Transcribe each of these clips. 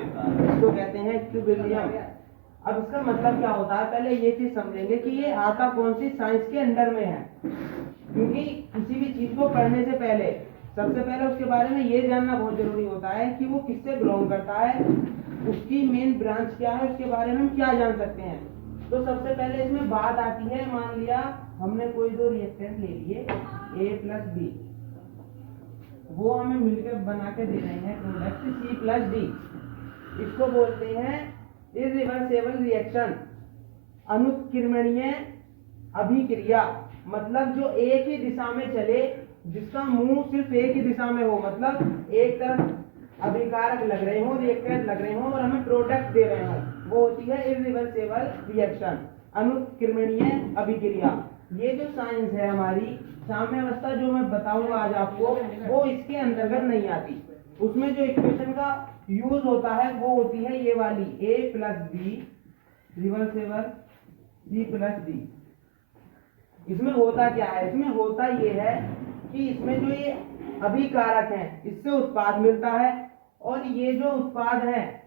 इसको कहते हैं इक्विलिब्रियम। अब इसका मतलब क्या होता है, पहले ये चीज समझेंगे कि ये आता कौन सी साइंस के अंडर में है, क्योंकि किसी भी चीज को पढ़ने से पहले सबसे पहले उसके बारे में ये जानना बहुत जरूरी होता है कि वो किससे बिलोंग करता है, उसकी मेन ब्रांच क्या है, उसके बारे में हम क्या जान सकते हैं। तो सबसे पहले इसमें बात आती है, मान लिया हमने कोई दो रिएक्टेंट ले लिए A प्लस B, वो हमें मिलकर बना के दे रहे हैं प्रोडक्ट C प्लस D। इसको बोलते हैं इरिवर्सिबल रिएक्शन, अनुत्क्रमणीय अभिक्रिया। मतलब जो एक ही दिशा में चले, जिसका मुंह सिर्फ एक ही दिशा में हो, मतलब एक तरफ अभिकारक लग रहे हो, रिएक्टेंट लग रहे हो और हमें प्रोडक्ट दे रहे हो, वो होती है इरिवर्सिबल रिएक्शन, अनुत्क्रमणीय अभिक्रिया। ये जो साइंस है हमारी, साम्य अवस्था जो मैं बताऊंगा आज आपको, वो इसके अंतर्गत नहीं आती। उसमें जो इक्वेशन का यूज होता है वो होती है ये वाली A plus B reversible C plus D। इसमें होता क्या है, इसमें होता ये है कि इसमें जो ये अभिकारक है इससे उत्पाद मिलता है, और ये जो उत्पाद है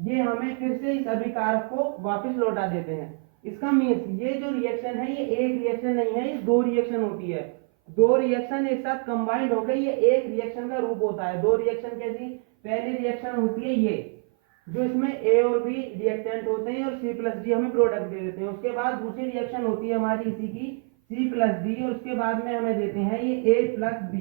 ये हमें फिर से इस अभिकारक को वापस लौटा देते हैं। इसका मीन्स ये जो रिएक्शन है ये एक रिएक्शन नहीं है, ये दो रिएक्शन होती है। दो रिएक्शन एक साथ कंबाइंड होकर ये एक रिएक्शन का रूप होता है। दो रिएक्शन कैसी, पहली रिएक्शन होती है ये जो इसमें A और B रिएक्टेंट होते हैं और C प्लस D हमें प्रोडक्ट दे देते हैं। उसके बाद दूसरी रिएक्शन होती है हमारी इसी की C प्लस D, और उसके बाद में हमें देते हैं ये A प्लस B।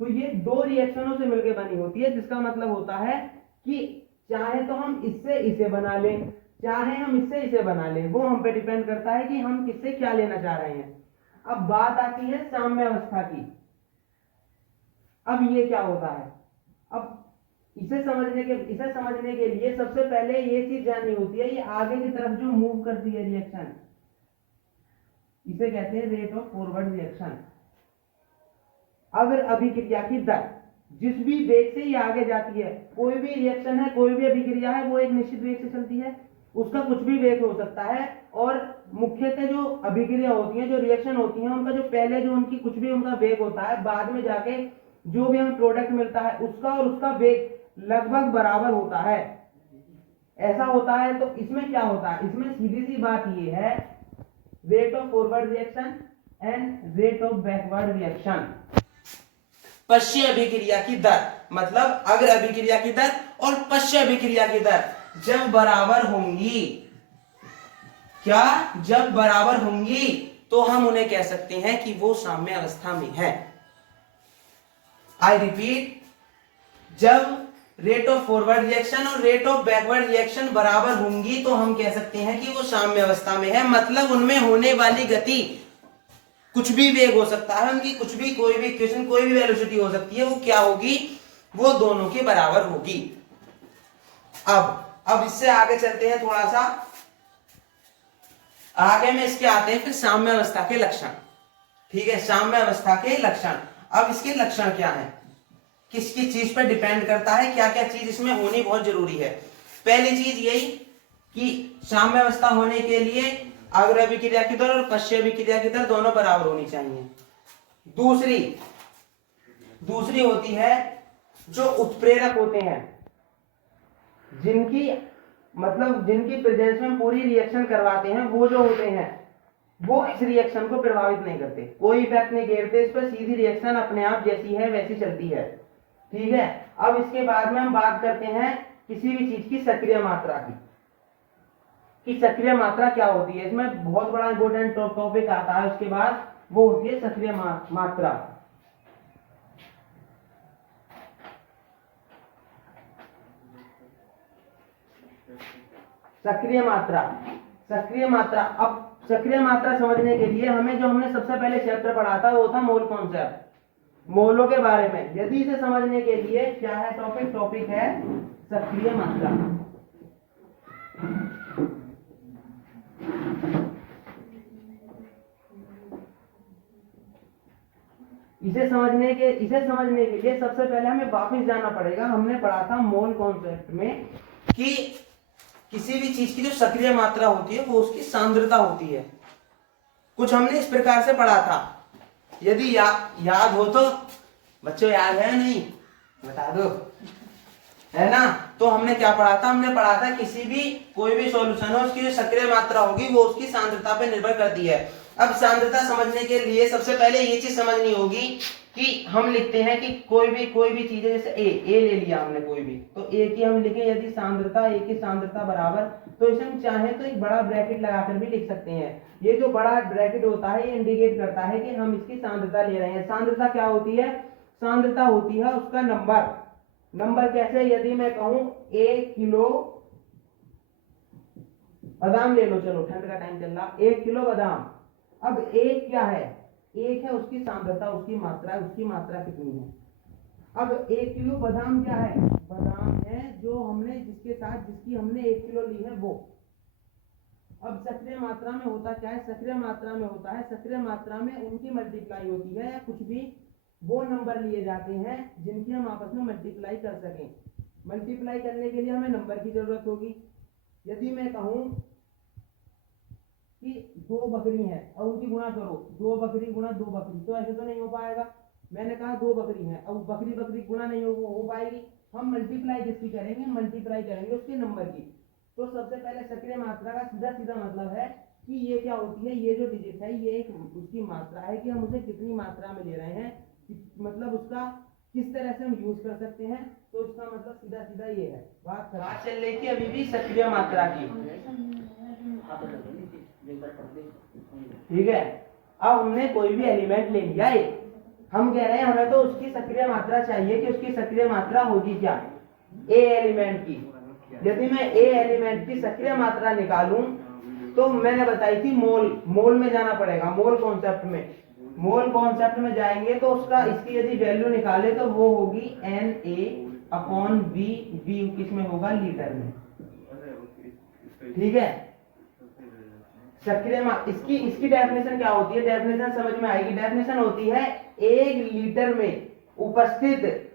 तो ये दो रिएक्शनों से मिलकर बनी होती है, जिसका मतलब होता है कि चाहे तो हम इससे इसे बना लें, चाहे हम इससे इसे बना लें, वो हम पे डिपेंड करता है कि हम किससे क्या लेना चाह रहे हैं। अब बात आती है साम्य अवस्था की। अब ये क्या होता है, अब इसे समझने के लिए सबसे पहले ये चीज जाननी होती है, ये आगे की तरफ जो मूव करती है रिएक्शन, इसे कहते हैं रेट ऑफ फॉरवर्ड रिएक्शन। अगर अभिक्रिया की दर जिस भी वेग से ये आगे जाती है, कोई भी रिएक्शन है, कोई भी अभिक्रिया है, वो एक निश्चित वेग से चलती है, उसका कुछ भी वेग हो सकता है। और मुख्यतः जो अभिक्रिया होती है, जो रिएक्शन होती है, उनका जो पहले जो उनकी कुछ भी उनका वेग होता है, बाद में जाके जो भी हमें प्रोडक्ट मिलता है उसका और उसका वेग लगभग बराबर होता है। ऐसा होता है तो इसमें क्या होता है, इसमें सीधी सी बात ये है, rate of forward reaction and rate of backward reaction. पश्य अभिक्रिया की दर, मतलब अग्र अभिक्रिया की दर और पश्य अभिक्रिया की दर जब बराबर होंगी, क्या जब बराबर होंगी, तो हम उन्हें कह सकते हैं कि वो साम्य अवस्था में है। आई रिपीट, जब रेट ऑफ फॉरवर्ड रिएक्शन और रेट ऑफ बैकवर्ड रिएक्शन बराबर होंगी तो हम कह सकते हैं कि वो साम्य अवस्था में है। मतलब उनमें होने वाली गति, कुछ भी वेग हो सकता है, उनकी कुछ भी कोई भी इक्वेशन, कोई भी वेलोसिटी हो सकती है, वो क्या होगी, वो दोनों के बराबर होगी। अब इससे आगे चलते हैं, थोड़ा सा आगे में इसके आते हैं फिर साम्य अवस्था के लक्षण। ठीक है, साम्य अवस्था के लक्षण। अब इसके लक्षण क्या है, किसकी चीज पर डिपेंड करता है, क्या क्या चीज इसमें होनी बहुत जरूरी है। पहली चीज यही कि साम्य अवस्था होने के लिए अग्र अभिक्रिया की दर और पश्य अभिक्रिया की दर दोनों बराबर होनी चाहिए। दूसरी होती है जो उत्प्रेरक होते हैं, जिनकी प्रेजेंस में पूरी रिएक्शन करवाते हैं, वो जो होते हैं वो इस रिएक्शन को प्रभावित नहीं करते, कोई इफेक्ट नहीं घेरते, इस पर सीधी रिएक्शन अपने आप जैसी है वैसी चलती है। ठीक है, अब इसके बाद में हम बात करते हैं किसी भी चीज की सक्रिय मात्रा की, कि सक्रिय मात्रा क्या होती है। इसमें बहुत बड़ा इंपॉर्टेंट टॉपिक आता है, उसके बाद वो होती है सक्रिय मात्रा। सक्रिय मात्रा। अब सक्रिय मात्रा समझने के लिए हमने सबसे पहले चैप्टर पढ़ा था, वो था मोल कॉन्सेप्ट, मोलों के बारे में। यदि इसे समझने के लिए क्या है टॉपिक है सक्रिय मात्रा। इसे समझने के लिए सबसे पहले हमें वापस जाना पड़ेगा। हमने पढ़ा था मोल कॉन्सेप्ट में कि किसी भी चीज की जो सक्रिय मात्रा होती है वो उसकी सांद्रता होती है। कुछ हमने इस प्रकार से पढ़ा था, यदि याद हो तो बच्चों, याद है नहीं, बता दो। है ना। तो हमने क्या पढ़ा था, हमने पढ़ा था किसी भी कोई भी सॉल्यूशन हो उसकी जो सक्रिय मात्रा होगी वो उसकी सांद्रता पे निर्भर करती है। अब सांद्रता समझने के लिए सबसे पहले ये चीज समझनी होगी कि हम लिखते हैं कि कोई भी चीज है, जैसे ए ले लिया हमने कोई भी, तो ए की हम लिखे यदि सांद्रता, ए की सांद्रता बराबर, तो इसे हम चाहें तो एक बड़ा ब्रैकेट लगाकर भी लिख सकते हैं। ये जो बड़ा ब्रैकेट होता है ये इंडिकेट करता है कि हम इसकी सांद्रता ले रहे हैं। सांद्रता क्या होती है, सांद्रता होती है उसका नंबर। नंबर कैसे, यदि मैं कहूं 1 किलो बादाम ले लो, चलो ठंड का टाइम चल रहा, 1 किलो बादाम। अब एक क्या है, एक है उसकी सांद्रता, उसकी मात्रा कितनी है। अब 1 किलो बादाम क्या है, बादाम है जो हमने जिसकी हमने 1 किलो ली है वो। अब सक्रिय मात्रा में होता क्या है, सक्रिय मात्रा में होता है, सक्रिय मात्रा में उनकी मल्टीप्लाई होती है, या कुछ भी वो नंबर लिए जाते हैं जिनकी हम आपस में मल्टीप्लाई कर सकें। मल्टीप्लाई करने के लिए हमें नंबर की जरूरत होगी। यदि मैं कहूं कि 2 बकरी हैं और उनकी गुणा करो, 2 बकरी गुणा 2 बकरी, तो ऐसे तो नहीं हो पाएगा। मैंने कहा 2 बकरी हैं, अब बकरी गुणा नहीं हो पाएगी। हम मल्टीप्लाई किसकी करेंगे, मल्टीप्लाई करेंगे उसके नंबर की। तो सबसे पहले सक्रिय मात्रा का सीधा सीधा मतलब है कि ये क्या होती है, ये जो डिजिट है ये एक उसकी मात्रा है कि हम उसे कितनी मात्रा में ले रहे हैं, मतलब उसका किस तरह से हम यूज कर सकते हैं। तो उसका मतलब सीधा सीधा ये है। बात चल रही थी अभी भी सक्रिय मात्रा की, ठीक है। अब हमने कोई भी एलिमेंट ले लिया है, हम कह रहे हैं हमें तो उसकी सक्रिय मात्रा चाहिए कि उसकी सक्रिय मात्रा होगी क्या, ए एलिमेंट की। यदि मैं ए एलिमेंट की सक्रिय मात्रा निकालूं तो मैंने बताई थी मोल में जाना पड़ेगा, मोल कॉन्सेप्ट में जाएंगे तो उसका इसकी यदि वैल्यू निकाले तो वो होगी Na/V किसमें होगा, लीटर में, ठीक है। सक्रिय इसकी डेफिनेशन क्या होती है, डेफिनेशन समझ में आएगी। डेफिनेशन होती है 1 लीटर में उपस्थित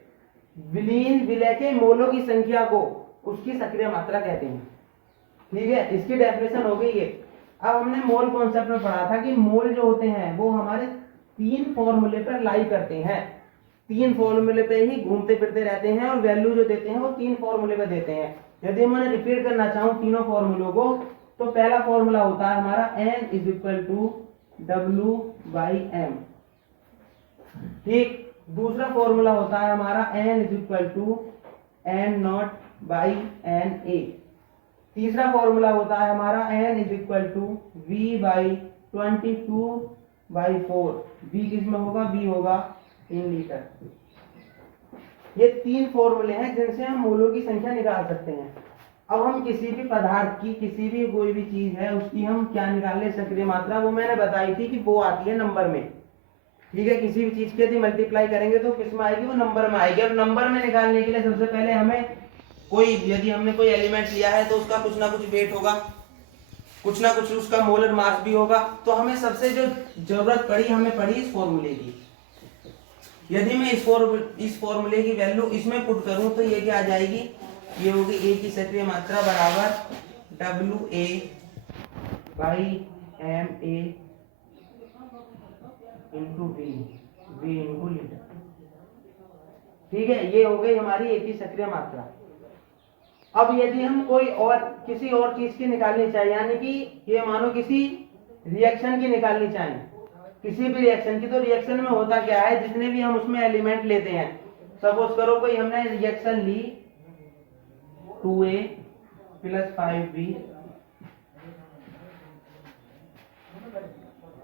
विलीन विलय के मोलों की संख्या को उसकी सक्रिय मात्रा कहते हैं, ठीक है। इसकी डेफिनेशन हो गई है। अब हमने मोल कॉन्सेप्ट में पढ़ा था कि मोल जो होते हैं वो हमारे 3 फॉर्मूले पर लाई करते हैं, 3 फॉर्मूले पे ही घूमते फिरते रहते हैं और वैल्यू जो देते हैं वो 3 फॉर्मूले पे देते हैं। यदि मैं रिपीट करना चाहूं तीनों फॉर्मूलों को, तो पहला फॉर्मूला होता है हमारा N=W/M, ठीक। दूसरा फॉर्मूला होता है हमारा N=N0/Na। तीसरा फॉर्मूला होता है हमारा N=V/22/4। V किसमें होगा, V होगा इन लीटर। ये 3 फॉर्मूले हैं जिनसे हम मोलों की संख्या निकाल सकते हैं। अब हम किसी भी पदार्थ की किसी भी कोई भी चीज है उसकी हम क्या निकाल ले, सक्रिय मात्रा, वो मैंने बताई थी कि वो आती है नंबर में, ठीक है। किसी भी चीज की यदि मल्टीप्लाई करेंगे तो किस में आएगी, वो नंबर में आएगी। अब नंबर में निकालने के लिए सबसे पहले हमें यदि हमने कोई एलिमेंट लिया है तो उसका कुछ ना कुछ वेट होगा, कुछ ना कुछ उसका मोलर मास भी होगा। तो हमें सबसे जो जरूरत पड़ी हमें पड़ी इस फॉर्मूले की। यदि मैं इस फॉर्मूले की वैल्यू इसमें पुट करूं तो ये क्या आ जाएगी, ये होगी ए की सक्रिय मात्रा बराबर WA/MA into V into litre, ठीक है। ये हो गई हमारी ए की सक्रिय मात्रा। अब यदि हम किसी और चीज की निकालनी चाहिए, यानी कि ये मानो किसी रिएक्शन की निकालनी चाहिए, किसी भी रिएक्शन की, तो रिएक्शन में होता क्या है, जितने भी हम उसमें एलिमेंट लेते हैं, सपोज करो कोई हमने रिएक्शन ली 2A + 5B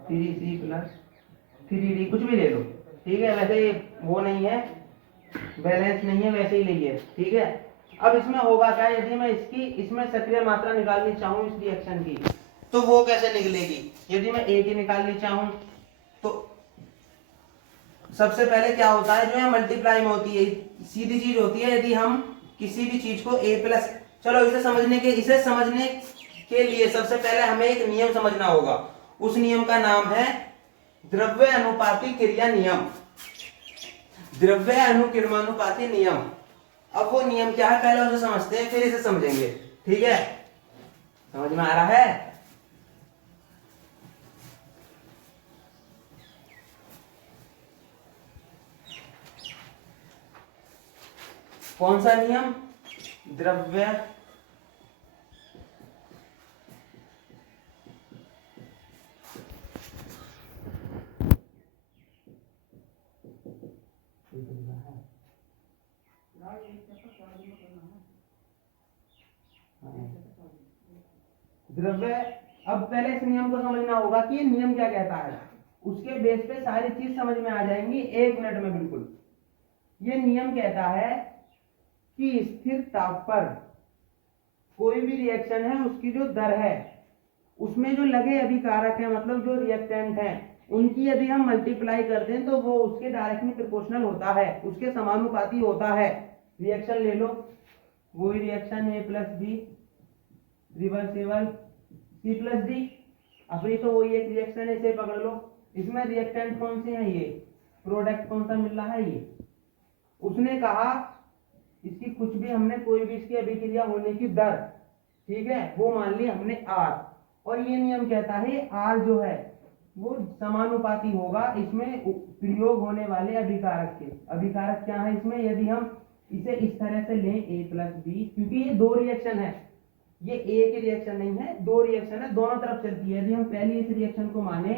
3C + 3D, कुछ भी ले लो, ठीक है। वैसे वो नहीं है, बैलेंस नहीं है, वैसे ही लीजिए, ठीक है। अब इसमें होगा क्या, यदि मैं इसमें सक्रिय मात्रा निकालनी चाहूं इस रिएक्शन की, तो वो कैसे निकलेगी। यदि मैं ए की निकालनी चाहूं तो सबसे पहले क्या होता है, जो है मल्टीप्लाई में होती है, सीधी चीज होती है। यदि हम किसी भी चीज को ए प्लस, चलो इसे समझने के लिए सबसे पहले हमें एक नियम समझना होगा। उस नियम का नाम है द्रव्य अनुपाती क्रिया नियम, द्रव्य अनुकिरमानुपाती नियम। अब वो नियम क्या है पहले उसे समझते हैं, फिर इसे समझेंगे, ठीक है। समझ में आ रहा है। कौन सा नियम, द्रव्य द्रव्य, अब पहले इस नियम को समझना होगा कि ये नियम क्या कहता है, उसके बेस पे सारी चीज समझ में आ जाएंगी 1 मिनट में बिल्कुल। ये नियम कहता है कि स्थिर ताप पर कोई भी रिएक्शन है उसकी जो दर है उसमें जो लगे अभिकारक है मतलब जो रिएक्टेंट है उनकी यदि हम मल्टीप्लाई कर दें तो वो उसके डायरेक्टली प्रोपोर्शनल होता है, उसके समानुपाती होता है। रिएक्शन ले लो, वही reaction A plus B reversible C plus D, अपनी तो वही एक रिएक्शन है, इसे पकड़ लो। इसमें रिएक्टेंट कौन से हैं, ये प्रोडक्ट कौन सा मिल रहा है, ये उसने कहा इसकी कुछ भी हमने कोई भी इसकी अभिक्रिया होने की दर, ठीक है, वो मान ली हमने R, और ये नियम कहता है R जो है वो समानुपाती होगा इसमें प्रयोग होने वाले अभिकारक के। अभिकारक क्या है इसमें, यदि हम इसे इस तरह से लें A प्लस बी, क्योंकि ये 2 रिएक्शन है, ये एक ही रिएक्शन नहीं है, 2 रिएक्शन है, दोनों तरफ चलती है। यदि हम पहली इस रिएक्शन को माने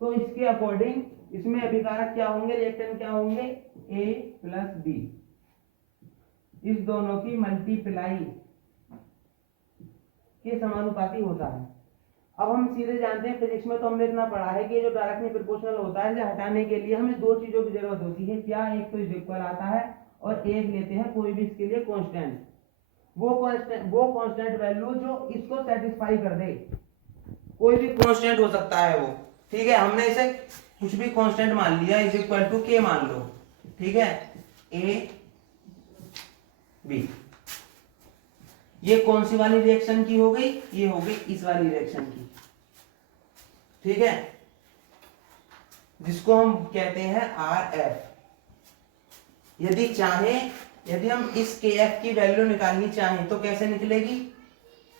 तो इसके अकॉर्डिंग इसमें अभिकारक क्या होंगे, रिएक्टेंट क्या होंगे, A प्लस बी, इस दोनों की मल्टीप्लाई के समानुपाती होता है। अब हम सीधे जानते हैं, फिजिक्स में तो हमने इतना पढ़ा है कि जो डायरेक्टली प्रोपोर्शनल होता है, इसे हटाने के लिए हमें 2 चीजों की जरूरत होती है। क्या, एक तो इज इक्वल आता है और एक लेते हैं कोई भी इसके लिए कांस्टेंट, वो कांस्टेंट वैल्यू जो इसको सेटिस्फाई कर दे, कोई भी कांस्टेंट हो सकता है वो, ठीक है। हमने इसे कुछ भी कांस्टेंट मान लिया, इज इक्वल टू के मान लो, ठीक है, ए बी। ये कौन सी वाली रिएक्शन की हो गई, ये हो गई इस वाली रिएक्शन की, ठीक है, जिसको हम कहते हैं RF। यदि चाहे, यदि हम इस KF की वैल्यू निकालनी चाहें तो कैसे निकलेगी,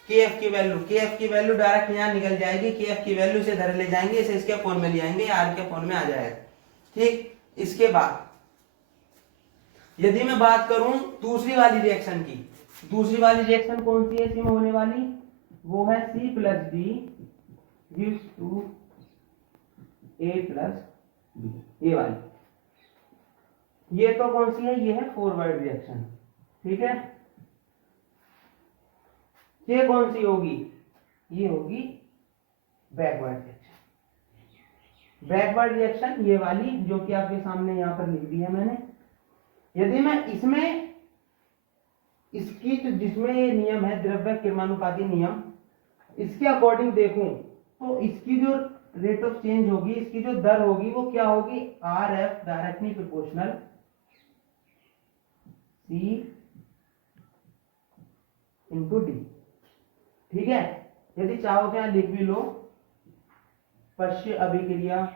KF की वैल्यू डायरेक्ट यहां निकल जाएगी, KF की वैल्यू से इधर ले जाएंगे, इसे इसके फॉर्म में ले आएंगे, R के फॉर्म में आ जाएगा, ठीक। इसके बाद यदि मैं बात करूं दूसरी वाली रिएक्शन की, दूसरी वाली रिएक्शन कौन सी है इसमें होने वाली, वो है C plus D gives to A plus B, ये वाली। ये तो कौन सी है, ये है फॉरवर्ड रिएक्शन, ठीक है। ये कौन सी होगी, ये होगी बैकवर्ड रिएक्शन। बैकवर्ड रिएक्शन ये वाली जो कि आपके सामने यहां पर लिख दी है मैंने। यदि मैं इसमें इसकी तो जिसमें ये नियम है द्रव्य किरमानुपाती नियम, इसके अकॉर्डिंग देखूं तो इसकी जो रेट ऑफ चेंज होगी, इसकी जो दर होगी वो क्या होगी, RF directly proportional C into D, ठीक है। यदि चाहो तो यहां लिख भी लो पश्य अभिक्रिया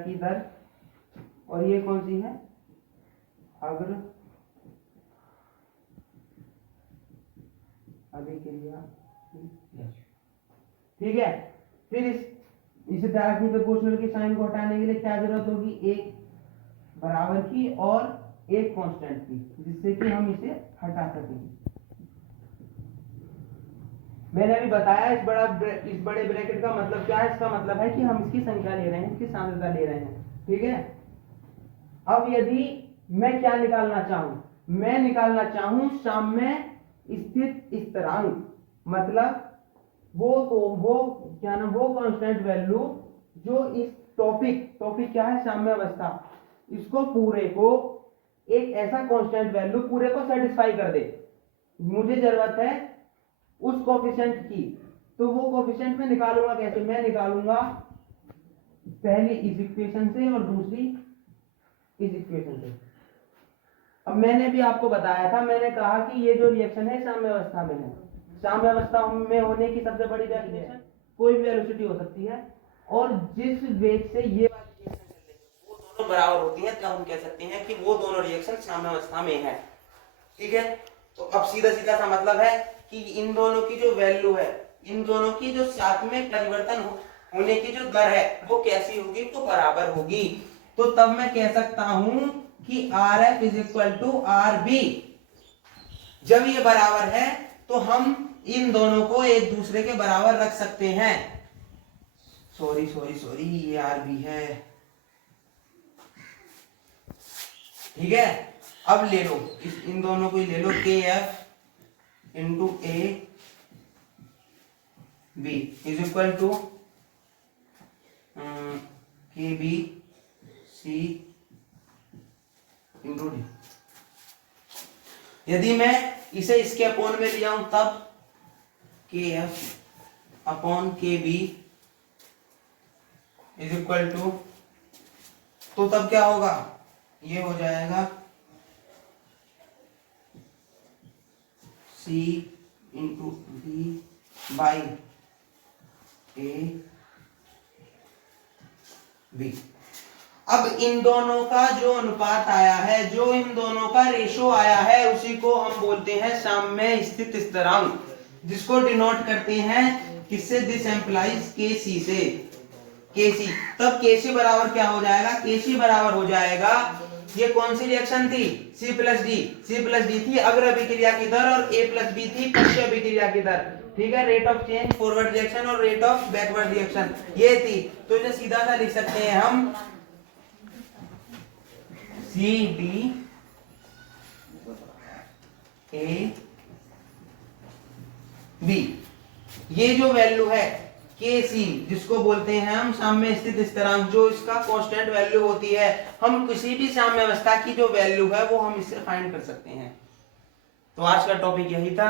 की दर, और ये कौन सी है, अग्र अभिक्रिया, ठीक है। फिर इसे डायरेक्टली प्रोपोर्शनल की साइन को हटाने के लिए क्या जरूरत होगी, एक बराबर की और एक कांस्टेंट की, जिससे कि हम इसे हटा सकें। मैंने अभी बताया इस बड़े ब्रैकेट का मतलब क्या है, इसका मतलब है कि हम इसकी संख्या ले रहे हैं, इसकी सांद्रता ले रहे हैं, ठीक है। अब यदि मैं क्या निकालना चाहूं, मैं निकालना चाहूं साम्य स्थित स्थिरांक, मतलब वो क्या नाम, वो कांस्टेंट वैल्यू जो इस टॉपिक क्या है, साम्य अवस्था, इसको पूरे को एक ऐसा कांस्टेंट वैल्यू पूरे को सेटिस्फाई कर दे। मुझे जरूरत है उस कोफिशिएंट की, तो वो कोफिशिएंट में निकालूंगा कैसे, मैं निकालूंगा पहली इस इक्वेशन से और दूसरी इस इक्वेशन से। अब मैंने भी आपको बताया था, मैंने कहा कि ये जो रिएक्शन है साम्य अवस्था में है, साम्य अवस्था में होने की सबसे बड़ी डेफिनेशन कोई भी वेलोसिटी हो सकती है, और जिस वेग से ये वाली रिएक्शन चल रही है वो दोनों बराबर होती है, तब हम कह सकते हैं कि वो दोनों रिएक्शन साम्य अवस्था में है, ठीक है। तो अब सीधा सीधा सा मतलब है कि इन दोनों की जो वैल्यू है, इन दोनों की जो साथ में परिवर्तन होने की जो दर है वो कैसी होगी, वो बराबर होगी। तो तब मैं कह सकता हूं कि R F is equal to R B. जब ये बराबर है तो हम इन दोनों को एक दूसरे के बराबर रख सकते हैं। सॉरी सॉरी सॉरी, ये आर बी है, ठीक है। अब ले लो इन दोनों को ही ले लो, K F into A B is equal to K B C into D. यदि मैं इसे इसके अपोन में ले जाऊं तब K F upon K B is equal to, तो तब क्या होगा, ये हो जाएगा C into B by A B. अब इन दोनों का जो अनुपात आया है, जो इन दोनों का रेशो आया है, उसी को हम बोलते हैं साम्य स्थित स्थिरांक, जिसको डिनोट करते हैं किससे, दिस एम्प्लाइज के सी से, के सी। तब के सी बराबर क्या हो जाएगा, के सी बराबर हो जाएगा, ये कौन सी रिएक्शन थी, C plus D. C plus D थी अग्र अभिक्रिया की दर और ए प्लस बी थी पश्च अभिक्रिया की दर, ठीक है। Rate of change forward reaction और रेट ऑफ बैकवर्ड रिएक्शन ये थी। तो इसे सीधा सा लिख सकते हैं हम सी डी ए बी। ये जो वैल्यू है के सी, जिसको बोलते हैं हम साम्य स्थित स्थिरांक, जो इसका कांस्टेंट वैल्यू होती है, हम किसी भी साम्य अवस्था की जो वैल्यू है वो हम इससे फाइंड कर सकते हैं। तो आज का टॉपिक यही था।